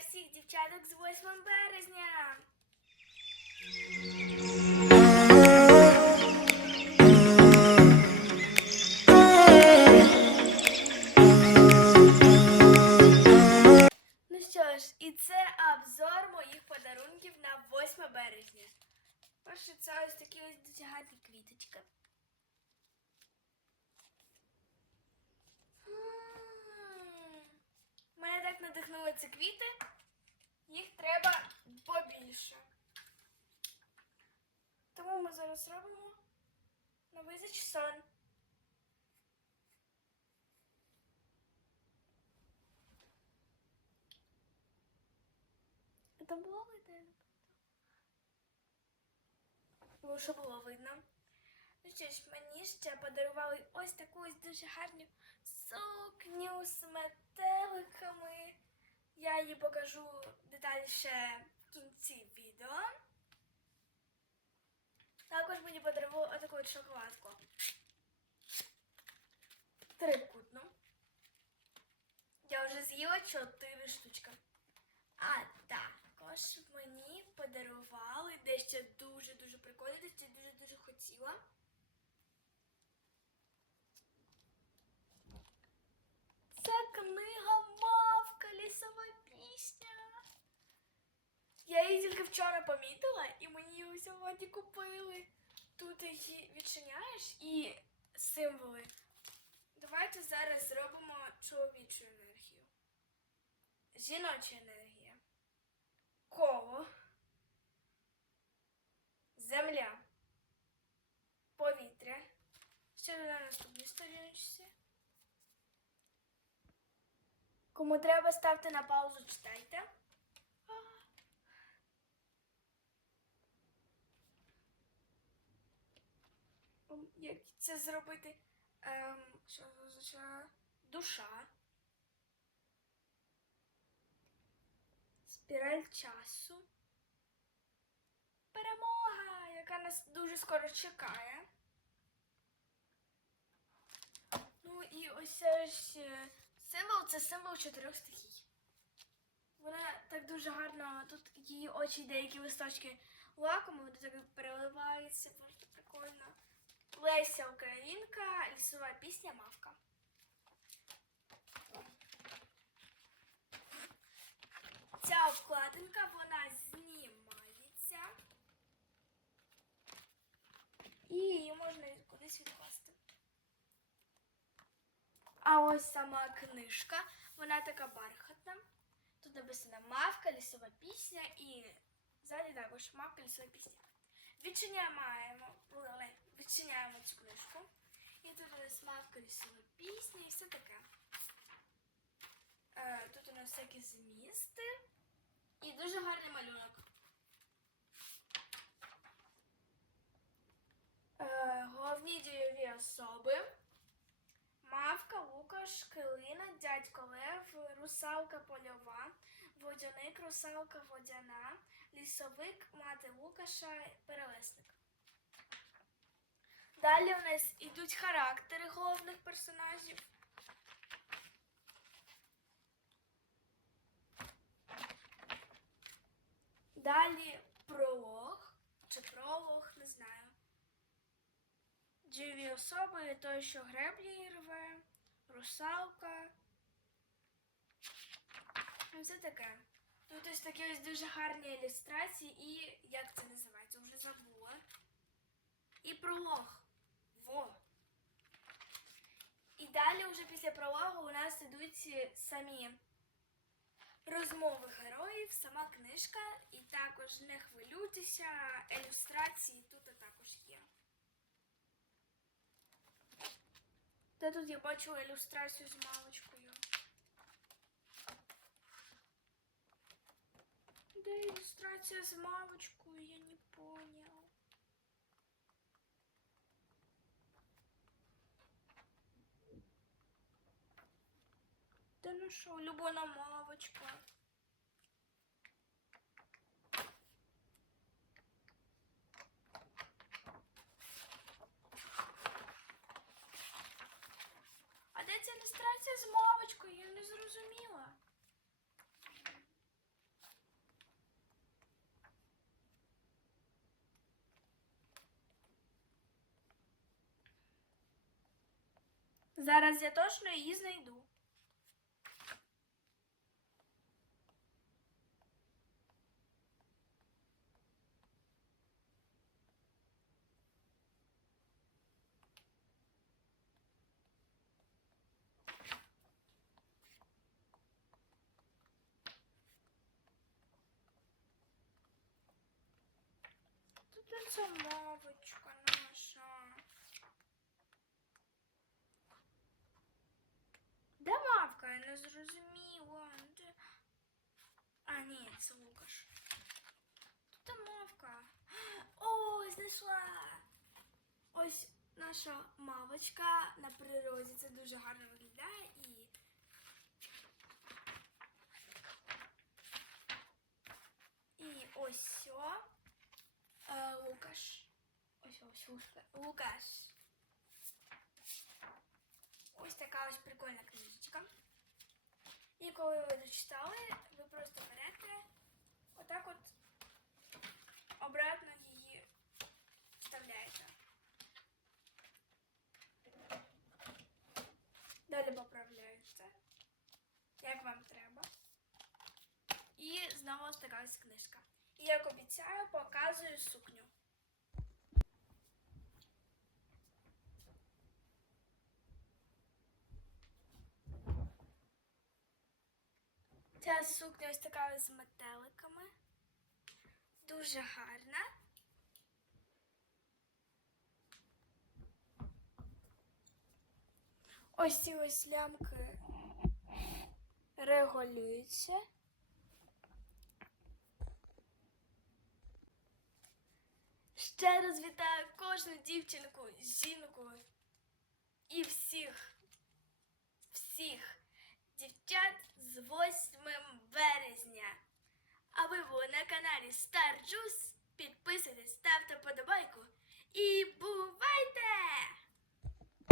Всіх дівчаток з 8 березня. Ці квіти. Їх треба побільше. Тому ми зараз робимо новий зачесон. Це було видно? Бо що було видно. Ну що ж, мені ще подарували ось таку ось дуже гарну сукню з метеликами. Я її покажу детальніше в кінці відео. Також мені подарували отаку от шоколадку. Трикутну. Я вже з'їла чотири штучки. А також мені подарували Я її тільки вчора помітила і мені її сьогодні купили. Тут її відчиняєш і символи. Давайте зараз зробимо чоловічу енергію. Жіноча енергія. Коло. Земля. Повітря. Ще на наступній сторіночці. Кому треба, ставте на паузу, читайте. Як це зробити? Ем, що означає? Душа. Спіраль часу. Перемога, яка нас дуже скоро чекає. Ну і ось ж е, символ це символ чотирьох стихій. Вона так дуже гарно, тут її очі, деякі листочки лаком, вони так переливаються, просто прикольно. Леся Українка, лісова пісня Мавка. Ця обкладинка, вона знімається. І її можна кудись відкласти. А ось сама книжка, вона така бархатна. Тут написано мавка, лісова пісня і ззаді також мавка, лісова пісня. Відчиняємо, відчиняємо цю книжку. І тут у нас мавка, лісова пісня і все таке. Е, Тут у нас всякі змісти і дуже гарний малюнок. Е, Головні дієві особи. Мавка, Лукаш, Килина, дядько Лев, русалка польова, водяник, русалка водяна, лісовик, мати Лукаша, перелесник. Далі у нас ідуть характери головних персонажів. Далі пролог чи пролог, не знаю. Дієві особи, той, що греблі рве, русалка. Ну, це таке. Тут ось такі ось дуже гарні ілюстрації і як це називається? Вже забула. І пролог. Во. І далі вже після прологу у нас ідуть самі розмови героїв, сама книжка, і також не хвилюйтеся, ілюстрації тут також є. Та тут я бачу ілюстрацію з мамочкою. Де ілюстрація з мамочкою, я не ну що, любона мавочка. А де ця ілюстрація з мавочкою? Я не зрозуміла. Зараз я точно її знайду. Тут ця мовочка наша. Де мавка? Я не зрозуміла. Де... А, ні, це Лукаш. Тут мавка. О, знайшла. Ось наша мавочка на природі. Це дуже гарно виглядає Лукаш. Ось така ось прикольна книжечка. І коли ви дочитали, ви просто берете отак от обратно її вставляєте. Далі поправляєте, як вам треба. І знову ось така ось книжка. І як обіцяю, показую сукню. Ця сукня ось така з метеликами. Дуже гарна. Ось ці ось лямки регулюються. Ще раз вітаю кожну дівчинку, жінку і всіх, дівчат з 8 березня. А ви були на каналі Star. Підписуйтесь, ставте подобайку і бувайте!